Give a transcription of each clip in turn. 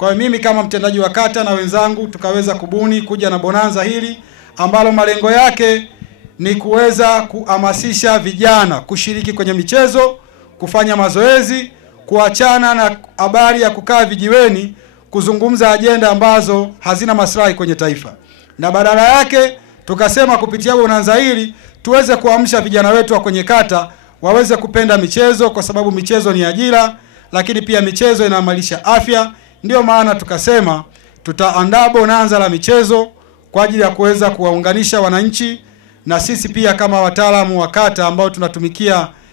Kwa hiyo mimi kama mtendaji wa kata na wenzangu tukaweza kubuni kuja na bonanza hili ambalo malengo yake ni kuweza kuhamasisha vijana kushiriki kwenye michezo, kufanya mazoezi, kuachana na habari ya kukaa vijiweni kuzungumza ajenda ambazo hazina maslahi kwenye taifa. Na badala yake tukasema kupitia bonanza hili tuweze kuamsha vijana wetu wa kwenye kata waweze kupenda michezo, kwa sababu michezo ni ajira, lakini pia michezo inaimarisha afya. Ndio maana tukasema tutaandaa bonanza la michezo kwa ajili ya kuweza kuwaunganisha wananchi, na sisi pia kama wataalamu wa kata ambao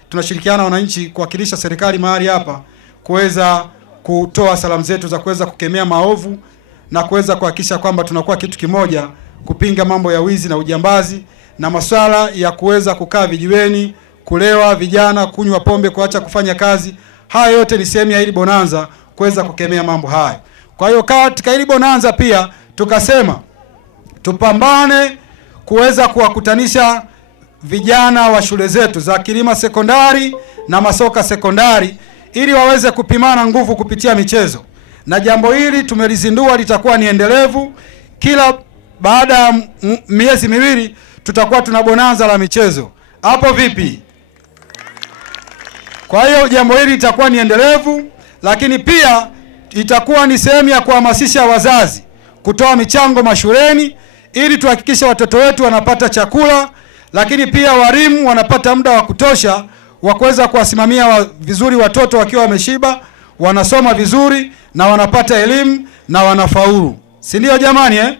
tunashirikiana na wananchi kuwakilisha serikali mahali hapa, kuweza kutoa salamu zetu za kuweza kukemea maovu na kuweza kuhakikisha kwamba tunakuwa kitu kimoja kupinga mambo ya wizi na ujambazi na masuala ya kuweza kukaa vijiweni, kulewa vijana, kunywa pombe, kuacha kufanya kazi. Haya yote ni sehemu ya hili bonanza kuweza kukemea mambo haya. Kwa hiyo katika hili bonanza pia tukasema tupambane kuweza kuwakutanisha vijana wa shule zetu za Kilima Sekondari na Masoka Sekondari ili waweze kupimana nguvu kupitia michezo. Na jambo hili tumelizindua, litakuwa ni endelevu. Kila baada ya miezi miwili tutakuwa tuna bonanza la michezo. Hapo vipi? Kwa hiyo jambo hili litakuwa ni endelevu, lakini pia itakuwa ni sehemu ya kuhamasisha wazazi kutoa michango mashuleni ili tuhakikishe watoto wetu wanapata chakula, lakini pia walimu wanapata muda wa kutosha wa kuweza kuwasimamia vizuri watoto wakiwa wameshiba, wanasoma vizuri na wanapata elimu na wanafaulu. Si ndio jamani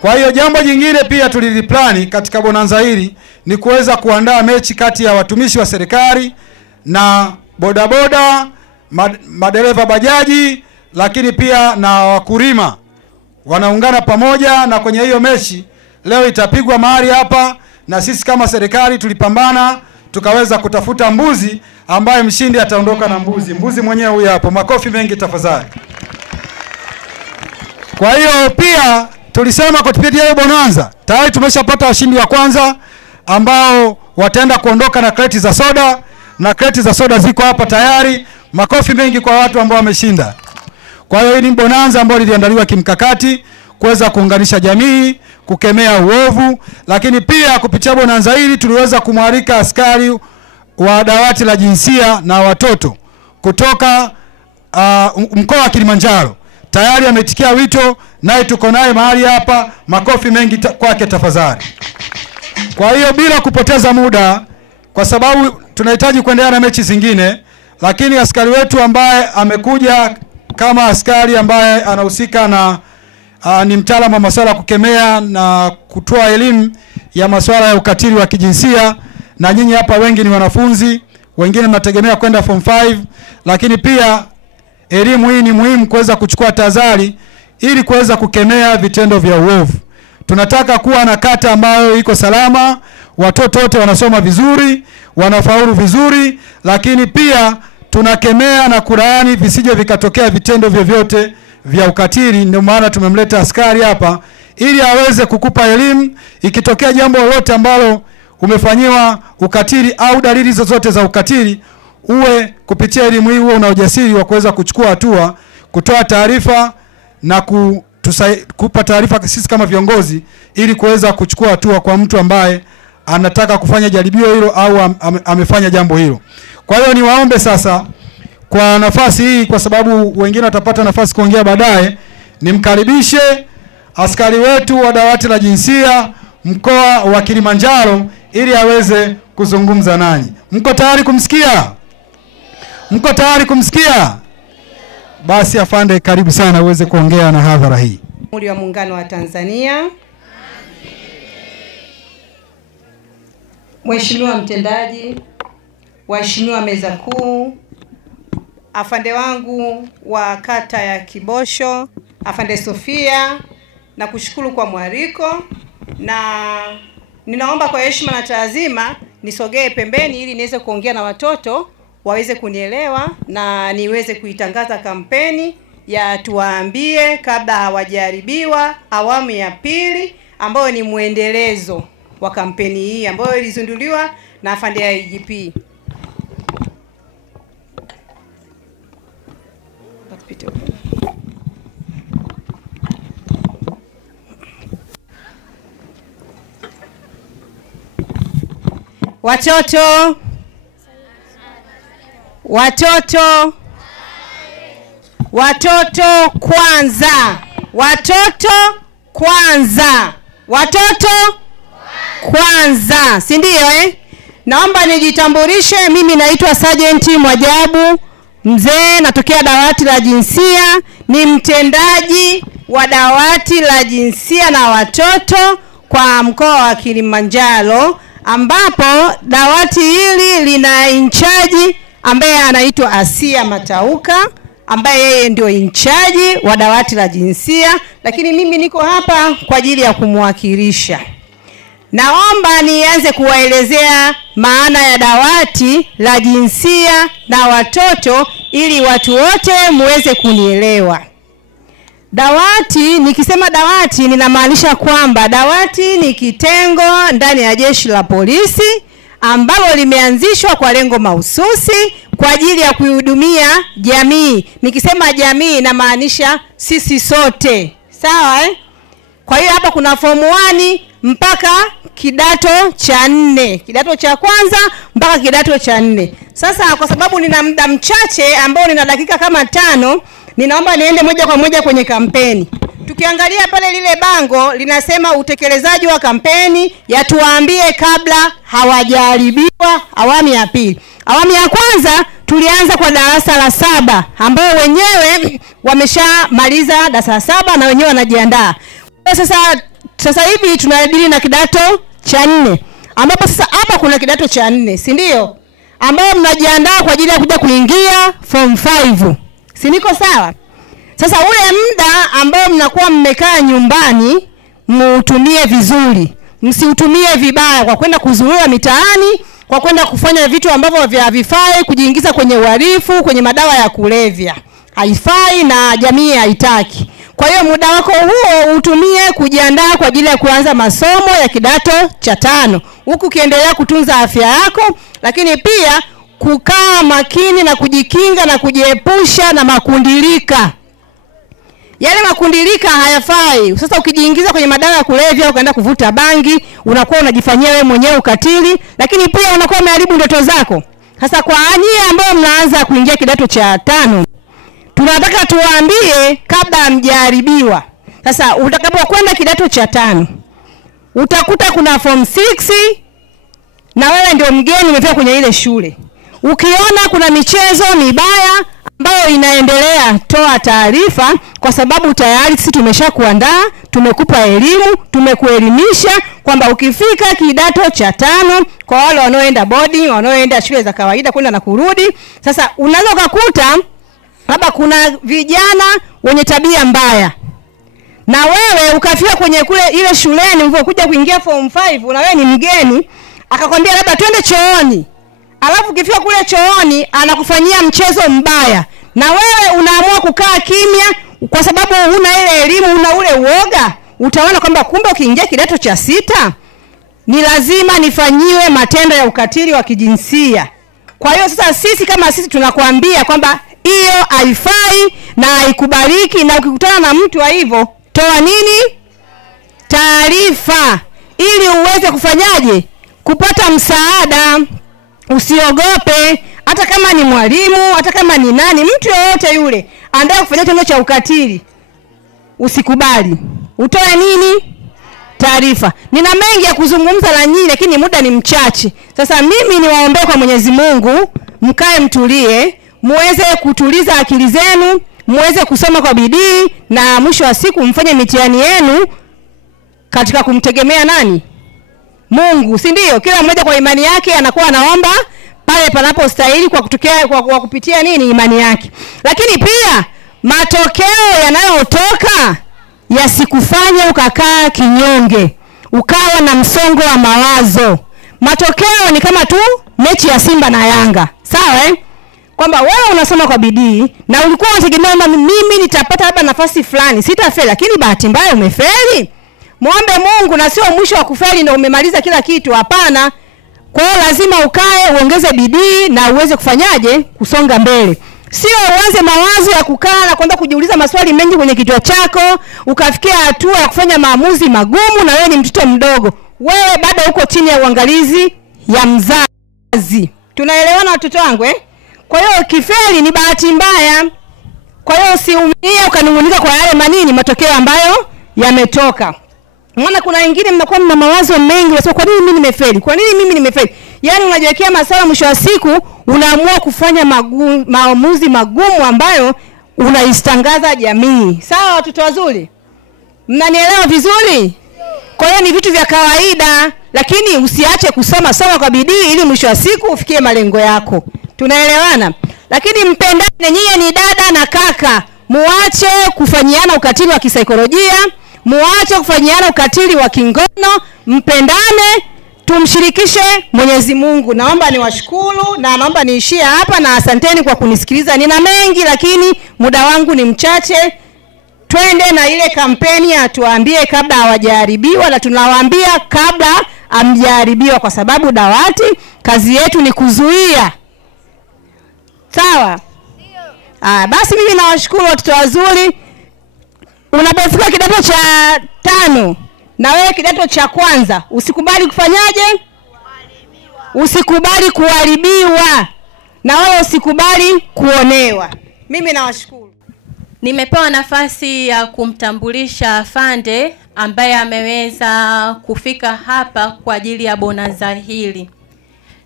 Kwa hiyo jambo jingine pia tuliliplani katika bonanza hili ni kuweza kuandaa mechi kati ya watumishi wa serikali na bodaboda, madereva bajaji, lakini pia na wakulima wanaungana pamoja. Na kwenye hiyo mechi leo itapigwa mahali hapa, na sisi kama serikali tulipambana tukaweza kutafuta mbuzi ambaye mshindi ataondoka na mbuzi mwenyewe huyu hapo. Makofi mengi tafadhali. Kwa hiyo pia tulisema kupitia hiyo bonanza tayari tumeshapata washindi wa kwanza ambao wataenda kuondoka na kreti za soda, na kreti za soda ziko hapa tayari. Makofi mengi kwa watu ambao wameshinda. Kwa hiyo hii ni bonanza ambayo liliandaliwa kimkakati kuweza kuunganisha jamii, kukemea uovu, lakini pia kupitia bonanza hili tuliweza kumwalika askari wa dawati la jinsia na watoto kutoka mkoa wa Kilimanjaro. Tayari ametikia wito, naye tuko naye mahali hapa. Makofi mengi kwake tafadhali. Kwa hiyo bila kupoteza muda, kwa sababu tunahitaji kuendelea na mechi zingine, lakini askari wetu ambaye amekuja kama askari ambaye anahusika na ni mtaalamu wa masuala ya kukemea na kutoa elimu ya masuala ya ukatili wa kijinsia, na nyinyi hapa wengi ni wanafunzi, wengine mnategemea kwenda form 5, lakini pia elimu hii ni muhimu kuweza kuchukua tahadhari ili kuweza kukemea vitendo vya uovu. Tunataka kuwa na kata ambayo iko salama, watoto wote wanasoma vizuri, wanafaulu vizuri, lakini pia tunakemea na kulaani visije vikatokea vitendo vyovyote vya ukatili. Ndio maana tumemleta askari hapa ili aweze kukupa elimu. Ikitokea jambo lolote ambalo umefanyiwa ukatili au dalili zozote za ukatili, uwe kupitia elimu hii uwe una ujasiri wa kuweza kuchukua hatua, kutoa taarifa na kupa taarifa sisi kama viongozi ili kuweza kuchukua hatua kwa mtu ambaye anataka kufanya jaribio hilo au amefanya jambo hilo. Kwa hiyo niwaombe sasa kwa nafasi hii, kwa sababu wengine watapata nafasi kuongea baadaye, nimkaribishe askari wetu wa dawati la jinsia mkoa wa Kilimanjaro ili aweze kuzungumza nanyi. Mko tayari kumsikia? Mko tayari kumsikia? Basi afande, karibu sana uweze kuongea na hadhara hii. Jamhuri ya Muungano wa Tanzania. Mheshimiwa mtendaji, waheshimiwa meza kuu, afande wangu wa kata ya Kibosho, afande Sofia, na kushukuru kwa mwaliko, na ninaomba kwa heshima na taazima nisogee pembeni ili niweze kuongea na watoto waweze kunielewa na niweze kuitangaza kampeni ya tuwaambie kabla hawajaribiwa awamu ya pili, ambayo ni muendelezo wa kampeni hii ambayo ilizinduliwa na afande ya IGP. Watoto. Watoto. Watoto kwanza. Watoto kwanza. Watoto kwanza. Si ndio Naomba nijitambulishe. Mimi naitwa Sergeant Mwajabu Mzee, natokea dawati la jinsia, ni mtendaji wa dawati la jinsia na watoto kwa mkoa wa Kilimanjaro, ambapo dawati hili lina incharge ambaye anaitwa Asia Matauka, ambaye yeye ndio incharge wa dawati la jinsia, lakini mimi niko hapa kwa ajili ya kumwakilisha. Naomba nianze kuwaelezea maana ya dawati la jinsia na watoto ili watu wote muweze kunielewa. Dawati, nikisema dawati ninamaanisha kwamba dawati ni kitengo ndani ya jeshi la polisi ambalo limeanzishwa kwa lengo mahususi kwa ajili ya kuhudumia jamii. Nikisema jamii namaanisha sisi sote. Sawa Kwa hiyo hapa kuna form 1 mpaka kidato cha 4. Kidato cha kwanza mpaka kidato cha 4. Sasa kwa sababu nina muda mchache ambao nina dakika kama 5, ninaomba niende moja kwa moja kwenye kampeni. Tukiangalia pale lile bango linasema utekelezaji wa kampeni ya tuwaambie kabla hawajaribiwa awamu ya pili. Awamu ya kwanza tulianza kwa darasa la 7 ambao wenyewe wameshamaliza darasa la 7 na wenyewe wanajiandaa. Sasa hivi tunadili na kidato cha 4, ambapo sasa hapa kuna kidato cha 4, si ndio? Ambao mnajiandaa kwa ajili ya kuja kuingia form 5. Si niko sawa? Sasa ule muda ambao mnakuwa mmekaa nyumbani muutumie vizuri. Msiutumie vibaya kwa kwenda kuzurura mitaani, kwa kwenda kufanya vitu ambavyo havifai, kujiingiza kwenye uhalifu, kwenye madawa ya kulevya. Haifai na jamii haitaki. Kwa hiyo muda wako huo utumie kujiandaa kwa ajili ya kuanza masomo ya kidato cha 5. Huku kiendelea kutunza afya yako, lakini pia kukaa makini na kujikinga na kujiepusha na makundilika. Yale makundilika hayafai. Sasa ukijiingiza kwenye madawa ya kulevya, ukaenda kuvuta bangi, unakuwa unajifanyia wewe mwenyewe ukatili, lakini pia unakuwa umeharibu ndoto zako. Sasa kwa nyie ambao mnaanza kuingia kidato cha 5, tunataka tuwaambie kabla hamjaribiwa. Sasa utakapokwenda kidato cha 5, utakuta kuna form 6 na wewe ndio mgeni umefika kwenye ile shule. Ukiona kuna michezo mibaya ambayo inaendelea, toa taarifa, kwa sababu tayari sisi tumeshakuandaa, tumekupa elimu, tumekuelimisha kwamba ukifika kidato cha 5, kwa wale wanaoenda boarding, wanaoenda shule za kawaida kwenda na kurudi, sasa unaweza kukuta labda kuna vijana wenye tabia mbaya, na wewe ukafika kwenye kule ile shuleni ulipokuja kuingia form 5 na wewe ni mgeni, akakwambia labda twende chooni. Alafu ukifika kule chooni anakufanyia mchezo mbaya, na wewe unaamua kukaa kimya kwa sababu huna ile elimu, huna ule uoga. Utaona kwamba kumbe ukiingia kidato cha 6 ni lazima nifanyiwe matendo ya ukatili wa kijinsia. Kwa hiyo sasa sisi kama sisi tunakuambia kwamba hiyo haifai na haikubaliki, na ukikutana na mtu wa hivyo toa nini? Taarifa, ili uweze kufanyaje? Kupata msaada. Usiogope, hata kama ni mwalimu, hata kama ni nani, mtu yoyote yule anataka kufanya tendo cha ukatili, usikubali. Utoe nini? Taarifa. Nina mengi ya kuzungumza na nyinyi lakini muda ni mchache. Sasa mimi niwaombe kwa Mwenyezi Mungu, mkae mtulie, muweze kutuliza akili zenu, muweze kusoma kwa bidii, na mwisho wa siku mfanye mitihani yenu katika kumtegemea nani? Mungu, si ndio? Kila mmoja kwa imani yake anakuwa anaomba pale panapostahili kwa kupitia nini? Imani yake. Lakini pia matokeo yanayotoka yasikufanye ukakaa kinyonge, ukawa na msongo wa mawazo. Matokeo ni kama tu mechi ya Simba na Yanga. Sawa Kwamba wewe unasoma kwa bidii na ulikuwa unategemea mimi nitapata labda nafasi fulani, sitafeli, lakini bahati mbaya umefeli. Muombe Mungu, na sio mwisho wa kufeli ndio umemaliza kila kitu. Hapana. Kwa hiyo lazima ukae, uongeze bidii na uweze kufanyaje? Kusonga mbele. Sio uanze mawazo ya kukaa na kuanza kujiuliza maswali mengi kwenye kichwa chako, ukafikia hatua ya kufanya maamuzi magumu na wewe ni mtoto mdogo. Wewe bado uko chini ya uangalizi ya mzazi. Tunaelewana watoto wangu eh? Kwa hiyo kifeli ni bahati mbaya. Kwa hiyo usiumie ukanungunika kwa yale manini matokeo ambayo yametoka. Maana kuna wengine mnakuwa mna mawazo mengi, unasema kwa nini mimi nimefeli? Kwa nini mimi nimefeli? Yaani unajiwekea masala, mwisho wa siku unaamua kufanya maamuzi magumu ambayo unaistangaza jamii. Sawa watoto wazuri? Mnanielewa vizuri? Kwa hiyo ni vitu vya kawaida, lakini usiache kusoma kwa bidii ili mwisho wa siku ufikie malengo yako. Tunaelewana? Lakini mpendane, nyinyi ni dada na kaka. Muache kufanyiana ukatili wa kisaikolojia, muache kufanyiana ukatili wa kingono, mpendane, tumshirikishe Mwenyezi Mungu. Naomba niwashukuru na naomba niishie hapa, na asanteni kwa kunisikiliza. Nina mengi lakini muda wangu ni mchache. Twende na ile kampeni atuambie kabla hawajaharibiwa, na tunawaambia kabla hamjaharibiwa, kwa sababu dawati kazi yetu ni kuzuia. Sawa? Basi mimi nawashukuru watoto wazuri. Unapofika kidato cha 5 na wewe kidato cha kwanza, usikubali kufanyaje? Usikubali kuharibiwa, na wewe usikubali kuonewa. Mimi nawashukuru. Nimepewa nafasi ya kumtambulisha afande ambaye ameweza kufika hapa kwa ajili ya bonanza hili.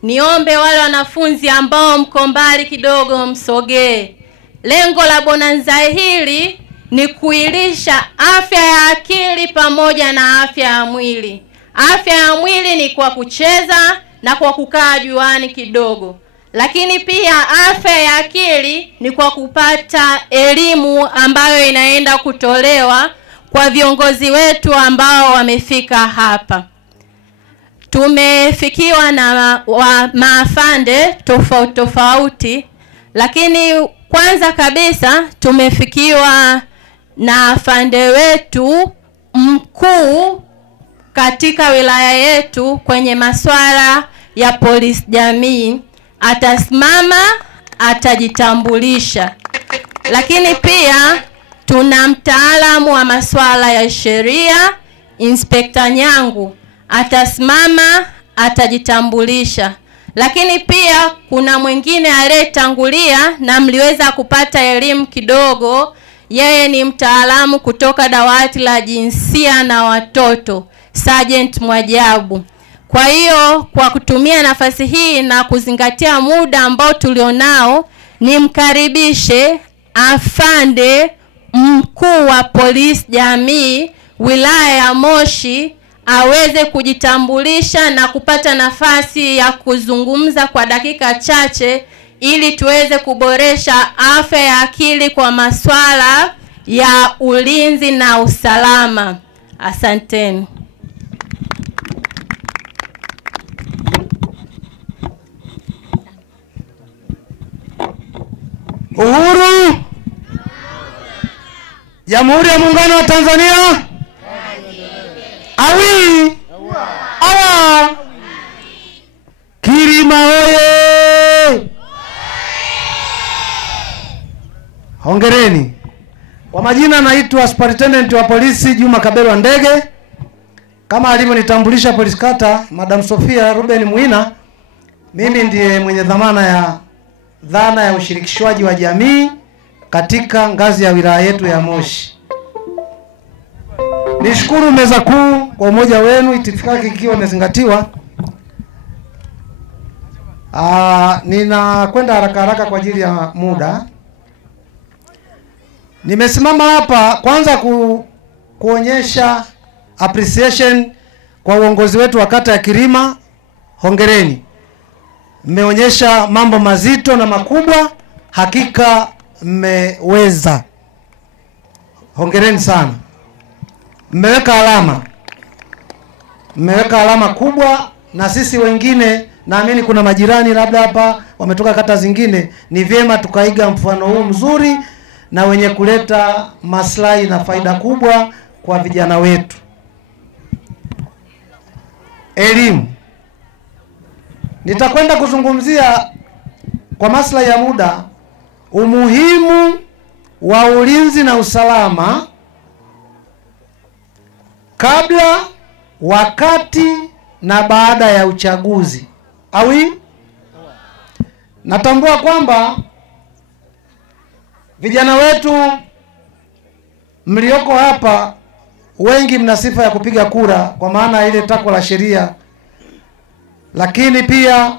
Niombe wale wanafunzi ambao mko mbali kidogo msogee. Lengo la bonanza hili ni kuilisha afya ya akili pamoja na afya ya mwili. Afya ya mwili ni kwa kucheza na kwa kukaa juani kidogo. Lakini pia afya ya akili ni kwa kupata elimu ambayo inaenda kutolewa kwa viongozi wetu ambao wamefika hapa. Tumefikiwa na maafande tofauti, lakini kwanza kabisa tumefikiwa na afande wetu mkuu katika wilaya yetu kwenye masuala ya polisi jamii. Atasimama, atajitambulisha. Lakini pia tuna mtaalamu wa masuala ya sheria, Inspekta Nyangu, atasimama, atajitambulisha. Lakini pia kuna mwingine aliyetangulia na mliweza kupata elimu kidogo, yeye ni mtaalamu kutoka dawati la jinsia na watoto, Sergeant Mwajabu. Kwa hiyo kwa kutumia nafasi hii na kuzingatia muda ambao tulionao, nimkaribishe afande mkuu wa polisi jamii wilaya ya Moshi aweze kujitambulisha na kupata nafasi ya kuzungumza kwa dakika chache ili tuweze kuboresha afya ya akili kwa masuala ya ulinzi na usalama. Asanteni. Uhuru Jamhuri ya Muungano wa Tanzania. Awi awa Kirima oye. Hongereni. Kwa majina naitwa Superintendent wa Polisi Juma Kabelwa Ndege. Kama alivyonitambulisha polisi kata Madam Sofia Ruben Muina, mimi ndiye mwenye dhana ya ushirikishwaji wa jamii katika ngazi ya wilaya yetu ya Moshi. Nishukuru meza kuu kwa umoja wenu, itifaki ikiwa imezingatiwa. Ninakwenda haraka kwa ajili ya muda. Nimesimama hapa kwanza kuonyesha appreciation kwa uongozi wetu wa kata ya Kirima. Hongereni. Mmeonyesha mambo mazito na makubwa, hakika mmeweza. Hongereni sana. Mmeweka alama kubwa, na sisi wengine naamini kuna majirani labda hapa wametoka kata zingine, ni vyema tukaiga mfano huu mzuri na wenye kuleta maslahi na faida kubwa kwa vijana wetu. Elimu. Nitakwenda kuzungumzia kwa maslahi ya muda umuhimu wa ulinzi na usalama kabla, wakati na baada ya uchaguzi. Awi, natambua kwamba vijana wetu mlioko hapa wengi mna sifa ya kupiga kura kwa maana ile takwa la sheria, lakini pia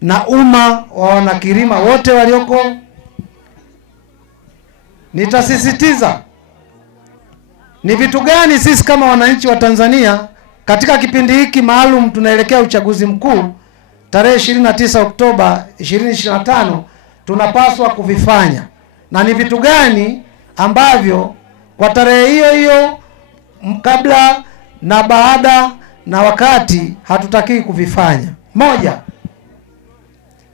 na umma wa Wanakirima wote walioko. Nitasisitiza ni vitu gani sisi kama wananchi wa Tanzania katika kipindi hiki maalum tunaelekea uchaguzi mkuu tarehe 29 Oktoba 2025 tunapaswa kuvifanya, na ni vitu gani ambavyo kwa tarehe hiyo hiyo kabla na baada na wakati hatutaki kuvifanya. Moja,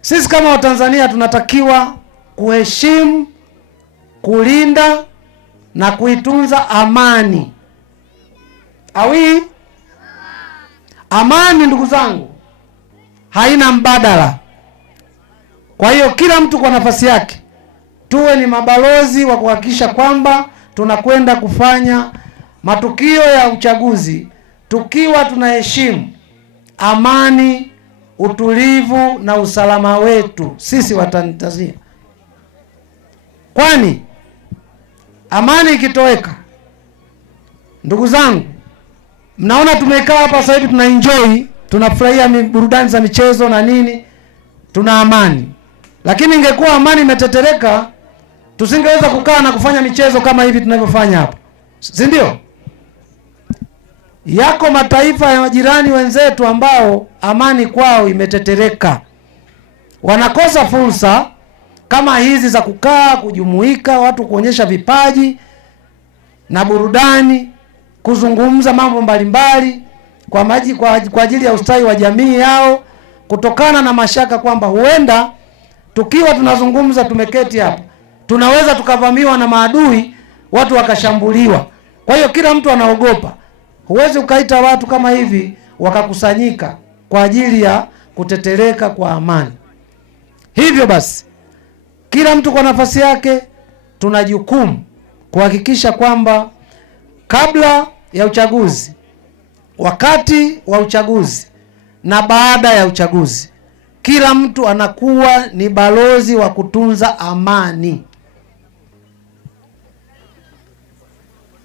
sisi kama Watanzania tunatakiwa kuheshimu, kulinda na kuitunza amani. Awi, amani ndugu zangu haina mbadala. Kwa hiyo kila mtu kwa nafasi yake tuwe ni mabalozi wa kuhakikisha kwamba tunakwenda kufanya matukio ya uchaguzi tukiwa tunaheshimu amani, utulivu na usalama wetu sisi wa Tanzania. Kwani amani ikitoweka, ndugu zangu, mnaona tumekaa hapa sasa hivi tunaenjoy, tunafurahia burudani za michezo na nini, tuna amani. Lakini ingekuwa amani imetetereka, tusingeweza kukaa na kufanya michezo kama hivi tunavyofanya hapa. Si ndio? Yako mataifa ya majirani wenzetu ambao amani kwao imetetereka. Wanakosa fursa kama hizi za kukaa, kujumuika, watu kuonyesha vipaji na burudani, kuzungumza mambo mbalimbali kwa ajili ya ustawi wa jamii yao, kutokana na mashaka kwamba huenda tukiwa tunazungumza tumeketi hapa tunaweza tukavamiwa na maadui, watu wakashambuliwa. Kwa hiyo kila mtu anaogopa. Huwezi ukaita watu kama hivi wakakusanyika kwa ajili ya kutetereka kwa amani. Hivyo basi kila mtu kwa nafasi yake tuna jukumu kuhakikisha kwamba kabla ya uchaguzi, wakati wa uchaguzi na baada ya uchaguzi, kila mtu anakuwa ni balozi wa kutunza amani.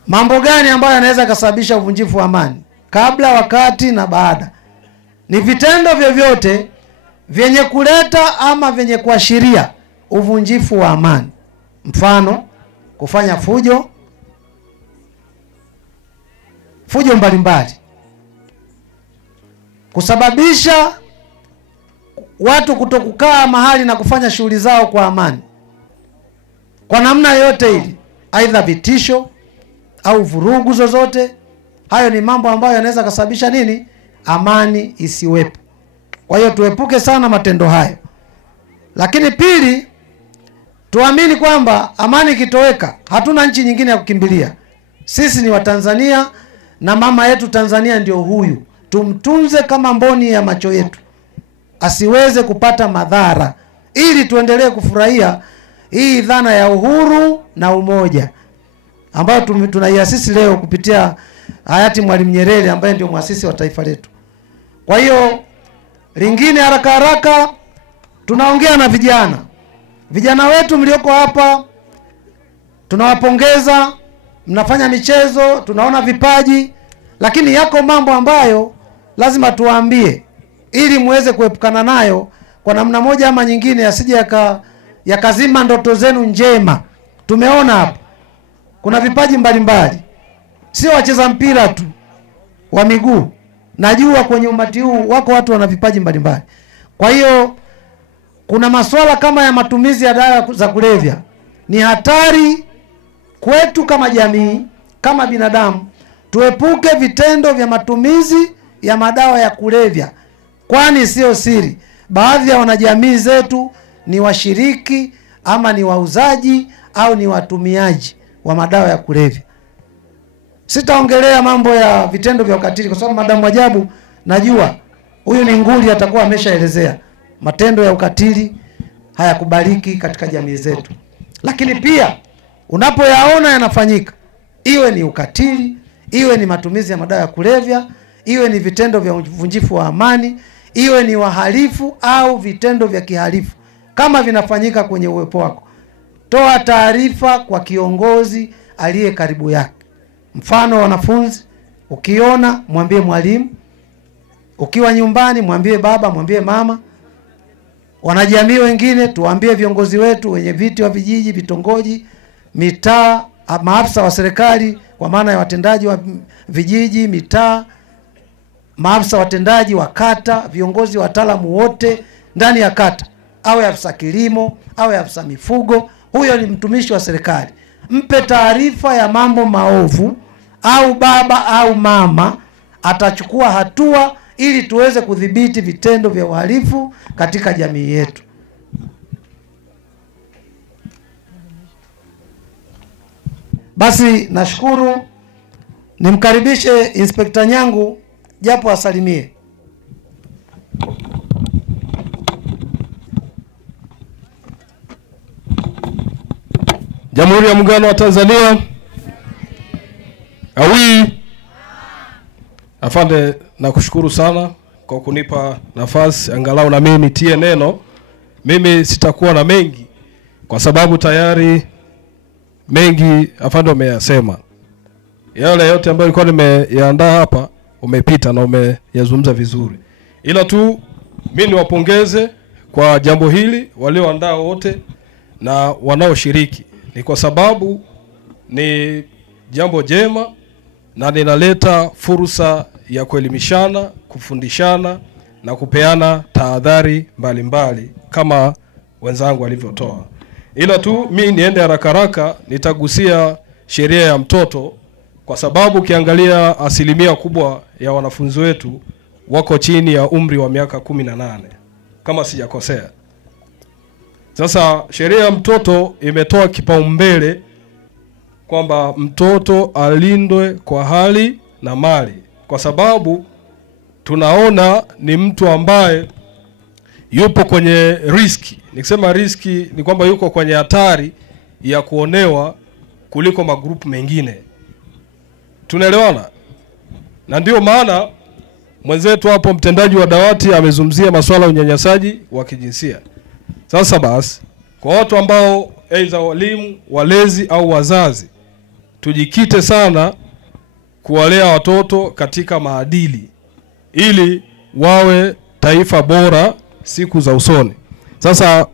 Mambo gani ambayo yanaweza kusababisha uvunjifu wa amani kabla, wakati na baada? Ni vitendo vyovyote vyenye kuleta ama vyenye kuashiria uvunjifu wa amani. Mfano, kufanya fujo mbalimbali, kusababisha watu kutokukaa mahali na kufanya shughuli zao kwa amani kwa namna yote ile, aidha vitisho au vurugu zozote. Hayo ni mambo ambayo yanaweza kusababisha nini? Amani isiwepo. Kwa hiyo tuepuke sana matendo hayo. Lakini pili, tuamini kwamba amani ikitoweka hatuna nchi nyingine ya kukimbilia. Sisi ni Watanzania na mama yetu Tanzania ndio huyu. Tumtunze kama mboni ya macho yetu, asiweze kupata madhara, ili tuendelee kufurahia hii dhana ya uhuru na umoja ambayo tunaiasisi leo kupitia hayati Mwalimu Nyerere ambaye ndio muasisi wa taifa letu. Kwa hiyo lingine, haraka tunaongea na vijana wetu mlioko hapa, tunawapongeza, mnafanya michezo, tunaona vipaji, lakini yako mambo ambayo lazima tuwaambie ili muweze kuepukana nayo kwa namna moja ama nyingine, yasije yakazima ndoto zenu njema. Tumeona hapa kuna vipaji mbalimbali, sio wacheza mpira tu wa miguu. Najua kwenye umati huu wako watu wana vipaji mbalimbali. Kwa hiyo kuna masuala kama ya matumizi ya dawa za kulevya. Ni hatari kwetu kama jamii, kama binadamu, tuepuke vitendo vya matumizi ya madawa ya kulevya. Kwani sio siri, baadhi ya wanajamii zetu ni washiriki ama ni wauzaji au ni watumiaji wa madawa ya kulevya. Sitaongelea mambo ya vitendo vya ukatili kwa sababu Madam Mwajabu najua huyu ni nguli, atakuwa ameshaelezea matendo ya ukatili hayakubaliki katika jamii zetu. Lakini pia unapoyaona yanafanyika, iwe ni ukatili, iwe ni matumizi ya madawa ya kulevya, iwe ni vitendo vya uvunjifu wa amani, iwe ni wahalifu au vitendo vya kihalifu, kama vinafanyika kwenye uwepo wako, toa taarifa kwa kiongozi aliye karibu yake. Mfano, wanafunzi, ukiona mwambie mwalimu, ukiwa nyumbani mwambie baba, mwambie mama. Wanajamii wengine tuambie viongozi wetu, wenye viti wa vijiji, vitongoji, mitaa, maafisa wa serikali kwa maana ya watendaji wa vijiji, mitaa, maafisa watendaji wa kata, viongozi wataalamu wote ndani ya kata, awe afisa kilimo, awe afisa mifugo, huyo ni mtumishi wa serikali. Mpe taarifa ya mambo maovu, au baba au mama atachukua hatua ili tuweze kudhibiti vitendo vya uhalifu katika jamii yetu. Basi nashukuru, nimkaribishe Inspekta Nyangu japo asalimie. Jamhuri ya Muungano wa Tanzania. Awi. Afande, nakushukuru sana kwa kunipa nafasi angalau na mimi nitie neno. Mimi sitakuwa na mengi kwa sababu tayari mengi afande umeyasema. Yale yote ambayo nilikuwa nimeyaandaa hapa umepita na umeyazungumza vizuri. Ila tu mimi niwapongeze kwa jambo hili walioandaa wote na wanaoshiriki. Ni kwa sababu ni jambo jema na linaleta fursa ya kuelimishana, kufundishana na kupeana tahadhari mbalimbali kama wenzangu walivyotoa. Ila tu mimi niende haraka nitagusia sheria ya mtoto, kwa sababu ukiangalia asilimia kubwa ya wanafunzi wetu wako chini ya umri wa miaka 18 kama sijakosea. Sasa sheria ya mtoto imetoa kipaumbele kwamba mtoto alindwe kwa hali na mali, kwa sababu tunaona ni mtu ambaye yupo kwenye riski. Nikisema riski ni kwamba yuko kwenye hatari ya kuonewa kuliko magrupu mengine. Tunaelewana? Na ndio maana mwenzetu hapo mtendaji wa dawati amezungumzia masuala ya unyanyasaji wa kijinsia. Sasa basi, kwa watu ambao aidha walimu, walezi au wazazi, tujikite sana kuwalea watoto katika maadili ili wawe taifa bora siku za usoni. Sasa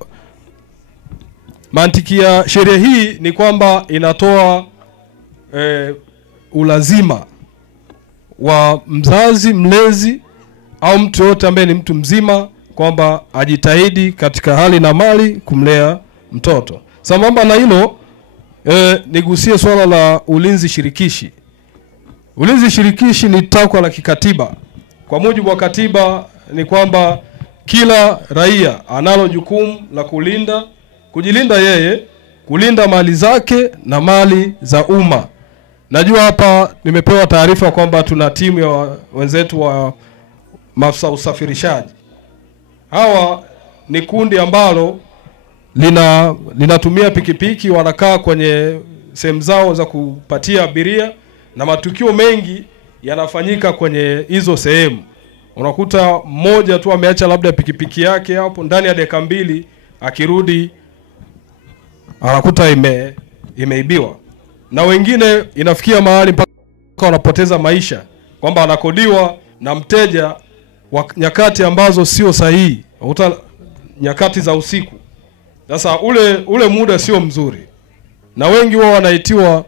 mantiki ya sheria hii ni kwamba inatoa ulazima wa mzazi, mlezi au mtu yote ambaye ni mtu mzima kwamba ajitahidi katika hali na mali kumlea mtoto. Sambamba na hilo nigusie swala la ulinzi shirikishi. Ulinzi shirikishi ni takwa la kikatiba. Kwa mujibu wa katiba ni kwamba kila raia analo jukumu la kujilinda yeye, kulinda mali zake na mali za umma. Najua hapa nimepewa taarifa kwamba tuna timu ya wenzetu wa maafisa usafirishaji. Hawa ni kundi ambalo linatumia pikipiki, wanakaa kwenye sehemu zao za kupatia abiria, na matukio mengi yanafanyika kwenye hizo sehemu. Unakuta mmoja tu ameacha labda pikipiki yake hapo, ndani ya dakika 2 akirudi anakuta imeibiwa. Na wengine inafikia mahali mpaka wanapoteza maisha, kwamba anakodiwa na mteja wa nyakati ambazo sio sahihi, unakuta nyakati za usiku. Sasa ule muda sio mzuri, na wengi wao wanaitiwa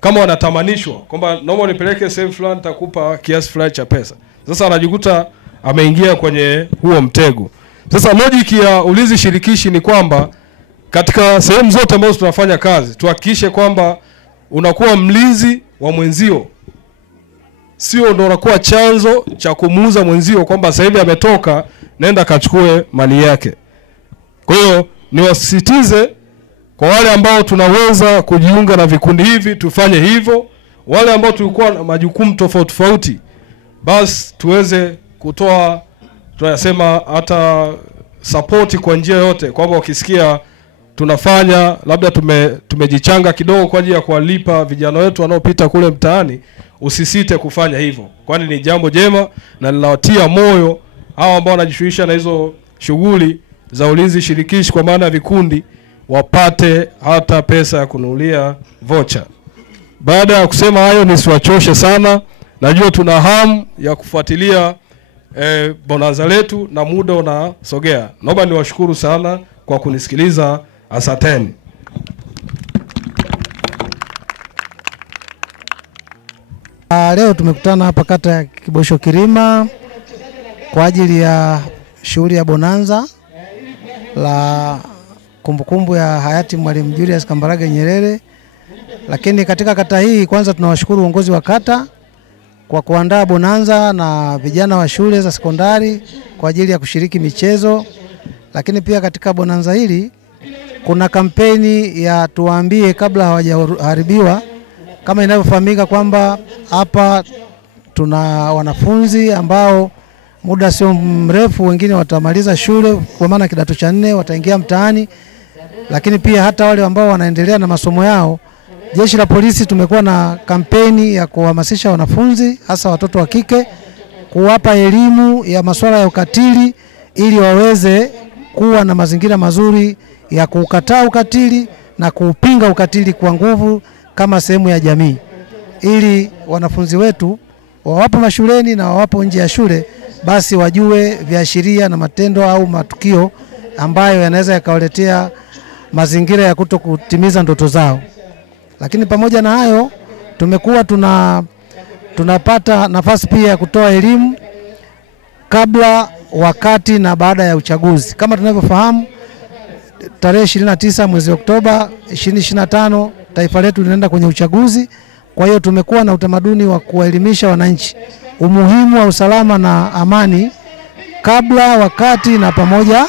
kama wanatamanishwa kwamba naomba nipeleke sehemu fulani, nitakupa kiasi fulani cha pesa. Sasa anajikuta ameingia kwenye huo mtego. Sasa logic ya ulinzi shirikishi ni kwamba katika sehemu zote ambazo tunafanya kazi tuhakikishe kwamba unakuwa mlinzi wa mwenzio, sio ndo unakuwa chanzo cha kumuuza mwenzio kwamba sasa hivi ametoka nenda kachukue mali yake. Kwa hiyo niwasisitize kwa wale ambao tunaweza kujiunga na vikundi hivi tufanye hivyo. Wale ambao tulikuwa na majukumu tofauti basi tuweze kutoa, tunasema hata support kwa njia yote, kwamba ukisikia tunafanya labda tumejichanga kidogo kwa ajili ya kuwalipa vijana wetu wanaopita kule mtaani, usisite kufanya hivyo, kwani ni jambo jema na linawatia moyo hao ambao wanajishughulisha na hizo shughuli za ulinzi shirikishi kwa maana ya vikundi wapate hata pesa ya kununulia vocha. Baada ya kusema hayo, nisiwachoshe sana. Najua tuna hamu ya kufuatilia bonanza letu na muda unasogea. Naomba niwashukuru sana kwa kunisikiliza. Asanteni. Leo tumekutana hapa kata ya Kibosho Kirima kwa ajili ya shughuli ya bonanza la kumbukumbu ya hayati Mwalimu Julius Kambarage Nyerere. Lakini katika kata hii, kwanza tunawashukuru uongozi wa kata kwa kuandaa bonanza na vijana wa shule za sekondari kwa ajili ya kushiriki michezo. Lakini pia katika bonanza hili kuna kampeni ya tuwaambie kabla hawajaharibiwa. Kama inavyofahamika kwamba hapa tuna wanafunzi ambao muda sio mrefu wengine watamaliza shule, kwa maana kidato cha 4 wataingia mtaani. Lakini pia hata wale ambao wanaendelea na masomo yao, Jeshi la Polisi tumekuwa na kampeni ya kuhamasisha wanafunzi hasa watoto wa kike, kuwapa elimu ya masuala ya ukatili ili waweze kuwa na mazingira mazuri ya kukataa ukatili na kuupinga ukatili kwa nguvu kama sehemu ya jamii, ili wanafunzi wetu wawapo mashuleni na wawapo nje ya shule basi wajue viashiria na matendo au matukio ambayo yanaweza yakawaletea mazingira ya kutokutimiza ndoto zao. Lakini pamoja na hayo, tumekuwa tunapata nafasi pia ya kutoa elimu kabla, wakati na baada ya uchaguzi. Kama tunavyofahamu, tarehe 29 mwezi Oktoba 2025 taifa letu linaenda kwenye uchaguzi. Kwa hiyo tumekuwa na utamaduni wa kuwaelimisha wananchi umuhimu wa usalama na amani kabla, wakati na pamoja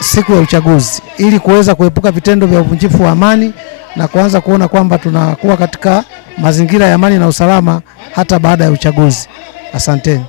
siku ya uchaguzi, ili kuweza kuepuka vitendo vya uvunjifu wa amani na kuanza kuona kwamba tunakuwa katika mazingira ya amani na usalama hata baada ya uchaguzi. Asanteni.